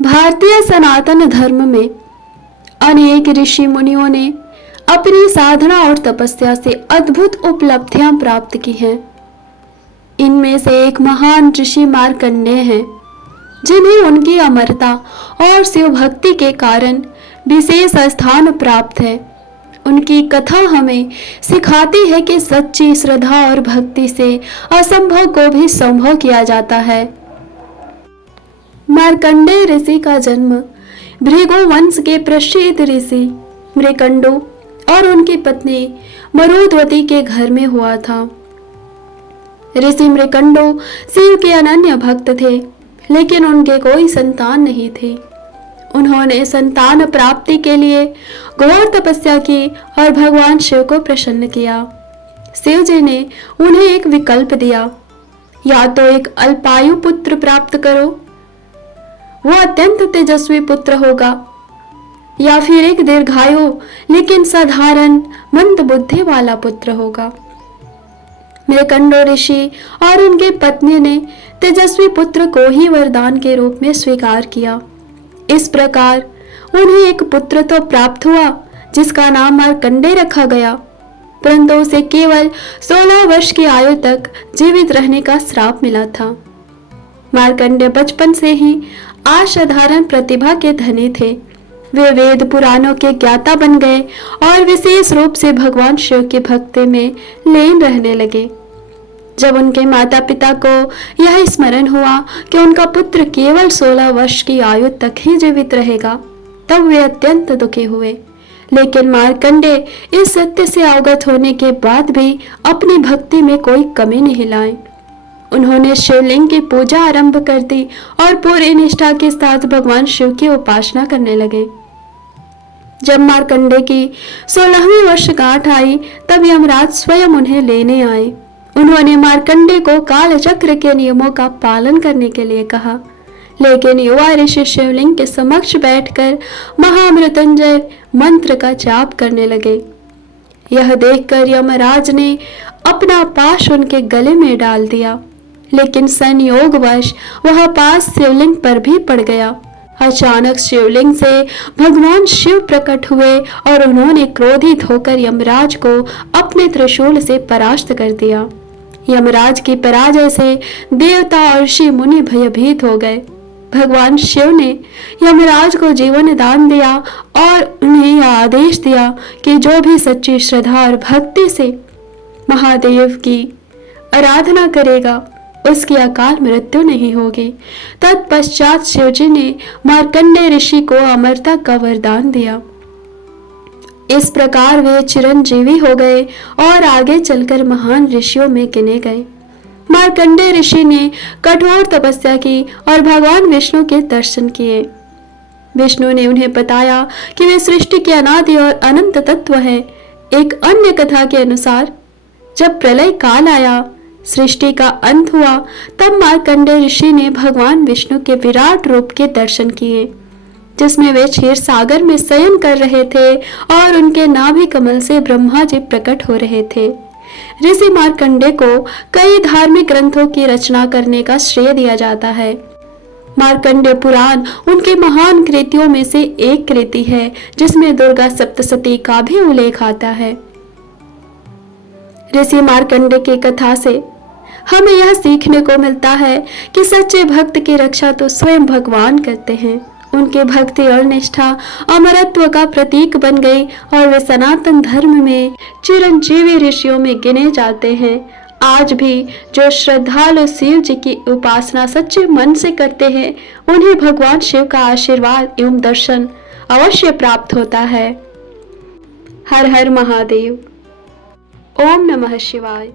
भारतीय सनातन धर्म में अनेक ऋषि मुनियों ने अपनी साधना और तपस्या से अद्भुत उपलब्धियां प्राप्त की हैं। इनमें से एक महान ऋषि मार्कंडेय हैं, जिन्हें उनकी अमरता और शिव भक्ति के कारण विशेष स्थान प्राप्त है। उनकी कथा हमें सिखाती है कि सच्ची श्रद्धा और भक्ति से असंभव को भी संभव किया जाता है। मार्कंडेय ऋषि का जन्म भृगु वंश के प्रसिद्ध ऋषि मृकंडो और उनकी पत्नी मरुद्वती के घर में हुआ था। ऋषि मृकंडो शिव के अनन्य भक्त थे, लेकिन उनके कोई संतान नहीं थी। उन्होंने संतान प्राप्ति के लिए घोर तपस्या की और भगवान शिव को प्रसन्न किया। शिव जी ने उन्हें एक विकल्प दिया, या तो एक अल्पायु पुत्र प्राप्त करो, वो अत्यंत तेजस्वी पुत्र होगा, या फिर एक दीर्घायु लेकिन साधारण मंद बुद्धि वाला पुत्र होगा। मृकंडो ऋषि और उनकी पत्नी ने तेजस्वी पुत्र को ही वरदान के रूप में स्वीकार किया। इस प्रकार उन्हें एक पुत्र तो प्राप्त हुआ, जिसका नाम मार्कंडेय रखा गया, परंतु उसे केवल 16 वर्ष की आयु तक जीवित रहने का श्राप मिला था। मार्कंडेय बचपन से ही असाधारण प्रतिभा के धनी थे। वे वेद पुराणों के ज्ञाता बन गए और विशेष रूप से भगवान शिव की भक्ति में लीन रहने लगे। जब उनके माता पिता को यह स्मरण हुआ कि उनका पुत्र केवल 16 वर्ष की आयु तक ही जीवित रहेगा, तब वे अत्यंत दुखी हुए। लेकिन मार्कंडेय इस सत्य से अवगत होने के बाद भी अपनी भक्ति में कोई कमी नहीं लाए। उन्होंने शिवलिंग की पूजा आरंभ कर दी और पूरी निष्ठा के साथ भगवान शिव की उपासना करने लगे। जब मार्कंडेय की 16वीं वर्षगांठ आई, तब यमराज स्वयं उन्हें लेने आए। उन्होंने मार्कंडेय को काल चक्र के नियमों का पालन करने के लिए कहा, लेकिन युवा ऋषि शिवलिंग के समक्ष बैठकर महामृत्युंजय मंत्र का जाप करने लगे। यह देखकर यमराज ने अपना पाश उनके गले में डाल दिया, लेकिन संयोगवश वह पास शिवलिंग पर भी पड़ गया। अचानक शिवलिंग से भगवान शिव प्रकट हुए और उन्होंने क्रोधित होकर यमराज को अपने त्रिशूल से परास्त कर दिया। यमराज की पराजय से देवता और ऋषि मुनि भयभीत हो गए। भगवान शिव ने यमराज को जीवन दान दिया और उन्हें यह आदेश दिया कि जो भी सच्ची श्रद्धा और भक्ति से महादेव की आराधना करेगा, उसकी अकाल मृत्यु नहीं होगी। तत्पश्चात शिवजी ने मार्कंडेय ऋषि को अमरता का वरदान दिया। इस प्रकार वे चिरंजीवी हो गए और आगे चलकर महान ऋषियों में गिने गए। मार्कंडेय ऋषि ने कठोर तपस्या की और भगवान विष्णु के दर्शन किए। विष्णु ने उन्हें बताया कि वे सृष्टि के अनादि और अनंत तत्व है। एक अन्य कथा के अनुसार जब प्रलय काल आया, सृष्टि का अंत हुआ, तब मार्कंडेय ऋषि ने भगवान विष्णु के विराट रूप के दर्शन किए, जिसमें वे क्षीर सागर में शयन कर रहे थे और उनके नाभि कमल से ब्रह्मा जी प्रकट हो रहे थे। ऋषि मार्कंडेय को कई धार्मिक ग्रंथों की रचना करने का श्रेय दिया जाता है। मार्कंडेय पुराण उनके महान कृतियों में से एक कृति है, जिसमें दुर्गा सप्तशती का भी उल्लेख आता है। ऋषि मार्कंडेय की कथा से हमें यह सीखने को मिलता है कि सच्चे भक्त की रक्षा तो स्वयं भगवान करते हैं। उनके भक्ति और निष्ठा अमरत्व का प्रतीक बन गई और वे सनातन धर्म में चिरंजीवी ऋषियों में गिने जाते हैं। आज भी जो श्रद्धालु शिव जी की उपासना सच्चे मन से करते हैं, उन्हें भगवान शिव का आशीर्वाद एवं दर्शन अवश्य प्राप्त होता है। हर हर महादेव। ओम नमः शिवाय।